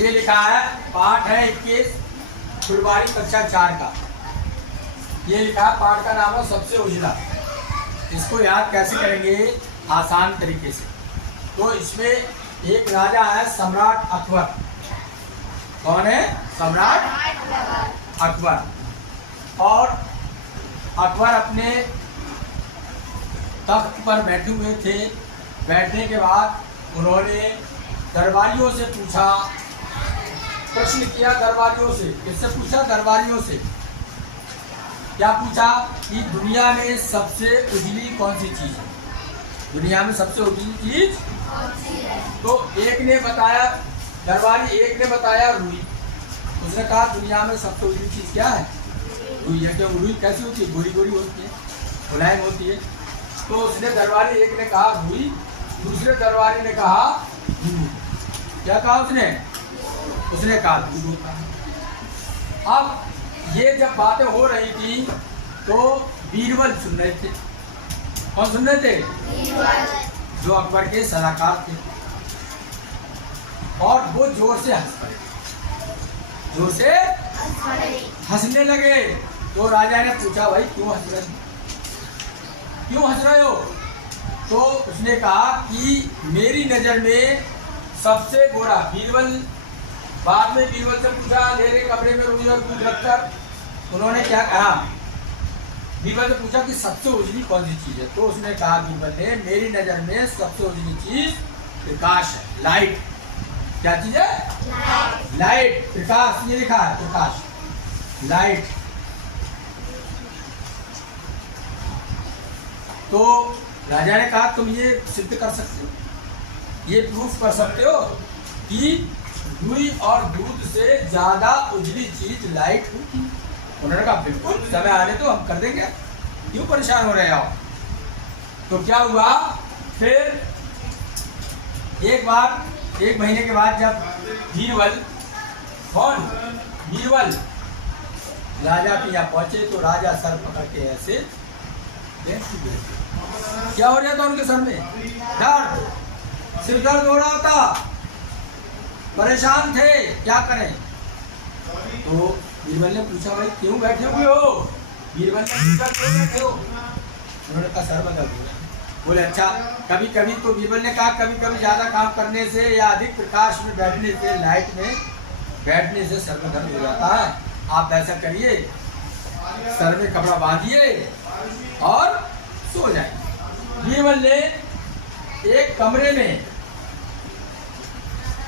ये लिखा है पाठ है 21 फुलवारी कक्षा 4 का। ये लिखा है, पाठ का नाम है सबसे उजला। इसको याद कैसे करेंगे? आसान तरीके से। तो इसमें एक राजा है सम्राट अकबर। कौन है? सम्राट अकबर। और अकबर अपने तख्त पर बैठे हुए थे। बैठने के बाद उन्होंने दरबारियों से पूछा, प्रश्न किया दरबारियों से। किससे पूछा? दरबारियों से। क्या पूछा? कि दुनिया में सबसे उजली कौन सी चीज है? दुनिया में सबसे उजली चीज तो एक ने बताया, दरबारी एक ने बताया रुई। उसने कहा दुनिया में सबसे उजली चीज क्या है? रुई है। क्यों? रुई कैसी होती है? गोरी गोरी होती है, मुलायम होती है। तो उसने दरबारी एक ने कहा रुई, दूसरे दरबारी ने कहा दूध। क्या कहा उसने? उसने कहा दूध होता है। अब ये जब बातें हो रही थी तो बीरबल सुन रहे थे। कौन सुन रहे थे? जो अकबर के सलाहकार थे। और वो जोर से हंस पड़े, जोर से हंसने लगे। तो राजा ने पूछा भाई क्यों हंस रहे हो? क्यों हंस रहे हो? तो उसने कहा कि मेरी नजर में सबसे गोरा बीरबल। बाद में बीरबल से पूछा अंधेरे कमरे में रुई और दूध रखकर उन्होंने क्या कहा? बीरबल से पूछा कि सबसे उजली कौन सी चीज है? तो उसने कहा बीरबल ने, मेरी नजर में सबसे उजली चीज प्रकाश है, लाइट। क्या चीज है? लाइट, प्रकाश। ये लिखा है प्रकाश, लाइट। तो राजा ने कहा तुम ये सिद्ध कर सकते हो, ये प्रूफ कर सकते हो कि रुई और दूध से ज्यादा उजली चीज लाइट होती। उन्होंने कहा बिल्कुल, समय आने तो हम कर देंगे, क्यों परेशान हो रहे हो? तो क्या हुआ फिर? एक बार 1 महीने के बाद जब बीरबल, कौन? बीरबल राजा के यहाँ पहुंचे तो राजा सर पकड़ के ऐसे क्या हो रहा था उनके सर में? दर्द, सिर दर्द हो रहा था, परेशान थे, क्या करें? तो बीरबल ने पूछा भाई क्यों बैठे हुए हो? बीरबल ने पूछा क्यों बैठे हो? उन्होंने कहा सर बता दिया। बोले अच्छा। कभी कभी तो बीरबल ने कहा कभी कभी ज्यादा काम करने से या अधिक प्रकाश में बैठने से, लाइट में बैठने से सर में दर्द हो जाता है। आप ऐसा करिए, सर में कपड़ा बांधिए और सो जाइए। बीरबल ने एक कमरे में